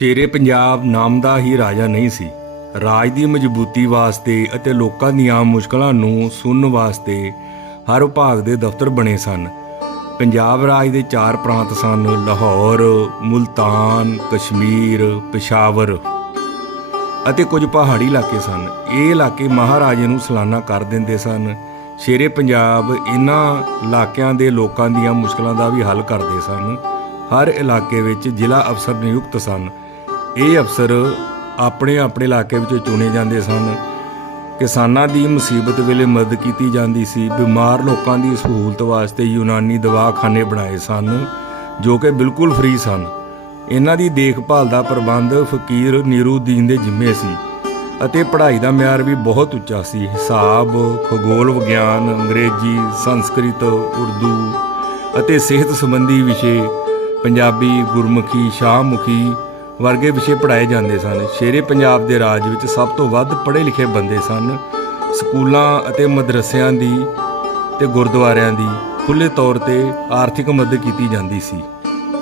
ਤੇਰੇ ਪੰਜਾਬ ਨਾਮ ਦਾ ਹੀ ਰਾਜਾ ਨਹੀਂ ਸੀ। ਰਾਜ ਦੀ ਮਜ਼ਬੂਤੀ ਵਾਸਤੇ ਅਤੇ ਲੋਕਾਂ ਦੀਆਂ ਮੁਸ਼ਕਲਾਂ ਨੂੰ ਸੁਣਨ ਵਾਸਤੇ ਹਰ ਵਿਭਾਗ ਦੇ ਦਫ਼ਤਰ ਬਣੇ ਸਨ। ਪੰਜਾਬ ਰਾਜ ਦੇ ਚਾਰ ਪ੍ਰਾਂਤ ਸਨ, ਲਾਹੌਰ, ਮੁਲਤਾਨ, ਕਸ਼ਮੀਰ, ਪਿਸ਼ਾਵਰ ਅਤੇ ਕੁਝ ਪਹਾੜੀ ਇਲਾਕੇ ਸਨ। ਇਹ ਇਲਾਕੇ ਮਹਾਰਾਜੇ ਨੂੰ ਸਲਾਨਾ ਕਰ ਦਿੰਦੇ ਸਨ। ਸ਼ੇਰੇ ਪੰਜਾਬ ਇਹਨਾਂ ਇਲਾਕਿਆਂ ਦੇ ਲੋਕਾਂ ਦੀਆਂ ਮੁਸ਼ਕਲਾਂ ਦਾ ਵੀ ਹੱਲ ਕਰਦੇ ਸਨ। ਹਰ ਇਲਾਕੇ ਵਿੱਚ ਜ਼ਿਲ੍ਹਾ ਅਫਸਰ ਨਿਯੁਕਤ ਸਨ। ਇਹ ਅਫਸਰ ਆਪਣੇ ਆਪਣੇ ਇਲਾਕੇ ਵਿੱਚ ਚੁਣੇ ਜਾਂਦੇ ਸਨ। ਕਿਸਾਨਾਂ ਦੀ ਮੁਸੀਬਤ ਵੇਲੇ ਮਦਦ ਕੀਤੀ ਜਾਂਦੀ ਸੀ। ਬਿਮਾਰ ਲੋਕਾਂ ਦੀ ਸਹੂਲਤ ਵਾਸਤੇ ਯੂਨਾਨੀ ਦਵਾਖਾਨੇ ਬਣਾਏ ਸਨ, ਜੋ ਕਿ ਬਿਲਕੁਲ ਫ੍ਰੀ ਸਨ। ਇਹਨਾਂ ਦੀ ਦੇਖਭਾਲ ਦਾ ਪ੍ਰਬੰਧ ਫਕੀਰ ਨੀਰੂਦੀਨ ਦੇ ਜ਼ਿੰਮੇ ਸੀ ਅਤੇ ਪੜ੍ਹਾਈ ਦਾ ਮਿਆਰ ਵੀ ਬਹੁਤ ਉੱਚਾ ਸੀ। ਹਿਸਾਬ, ਖਗੋਲ ਵਿਗਿਆਨ, ਅੰਗਰੇਜ਼ੀ, ਸੰਸਕ੍ਰਿਤ, ਉਰਦੂ ਅਤੇ ਸਿਹਤ ਸੰਬੰਧੀ ਵਿਸ਼ੇ, ਪੰਜਾਬੀ, ਗੁਰਮੁਖੀ, ਸ਼ਾਹਮੁਖੀ ਵਰਗੇ ਵਿਸ਼ੇ ਪੜ੍ਹਾਏ ਜਾਂਦੇ ਸਨ। ਸ਼ੇਰੇ ਪੰਜਾਬ ਦੇ ਰਾਜ ਵਿੱਚ ਸਭ ਤੋਂ ਵੱਧ ਪੜ੍ਹੇ ਲਿਖੇ ਬੰਦੇ ਸਨ। ਸਕੂਲਾਂ ਅਤੇ ਮਦਰਸਿਆਂ ਦੀ ਤੇ ਗੁਰਦੁਆਰਿਆਂ ਦੀ ਖੁੱਲੇ ਤੌਰ ਤੇ ਆਰਥਿਕ ਮਦਦ ਕੀਤੀ ਜਾਂਦੀ ਸੀ।